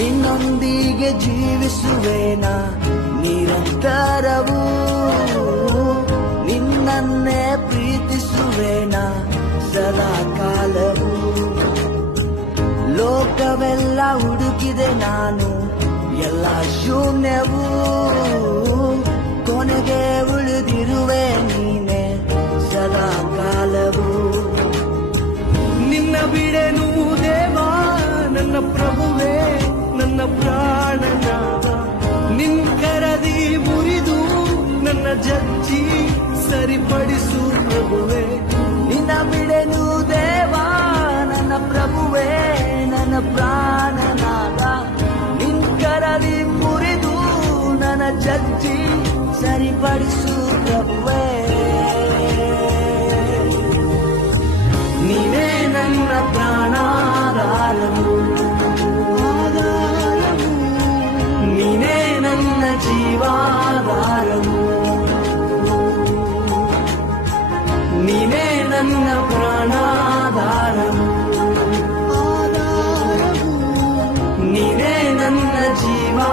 ನಿನ್ನೊಂದಿಗೆ ಜೀವಿಸುವೇನ ನಿರಂತರವೂ, ನಿನ್ನನ್ನೇ ಪ್ರೀತಿಸುವೇನ ಸದಾ ಕಾಲವೂ. ಲೋಕವೆಲ್ಲ ಹುಡುಕಿದೆ ನಾನು, ಎಲ್ಲ ಶೂನ್ಯವೂ, ಕೊನೆಗೆ ಉಳಿದಿರುವೆ ನೀನೆ ಸದಾ ಕಾಲವೂ. ನಿನ್ನ ಬಿಡೆನು ದೇವಾ ನನ್ನ ಪ್ರಭುವೇ, ನನ್ನ ಪ್ರಾಣನಾದ. ನಿನ್ ಕರದಿ ಮುರಿದು ನನ್ನ ಜಜ್ಜಿ ಸರಿಪಡಿಸು ಪ್ರಭುವೇ. ನಿನ್ನ ಬಿಡೆನು ದೇವಾ ನನ್ನ ಪ್ರಭುವೇ, ನನ್ನ ಪ್ರಾಣನಾದ. ನಿನ್ ಕರದಿ ಮುರಿದು ನನ್ನ ಜಜ್ಜಿ ಸರಿಪಡಿಸು ಪ್ರಭುವೇ. ನೀನೇ ನನ್ನ ಪ್ರಾಣಾಧಾರವು, ನೀನೇ ನನ್ನ ಜೀವಾಧಾರವು, ನೀನೇ ನನ್ನ ಪ್ರಾಣಾಧಾರವು, ನೀನೇ ನನ್ನ ಜೀವಾ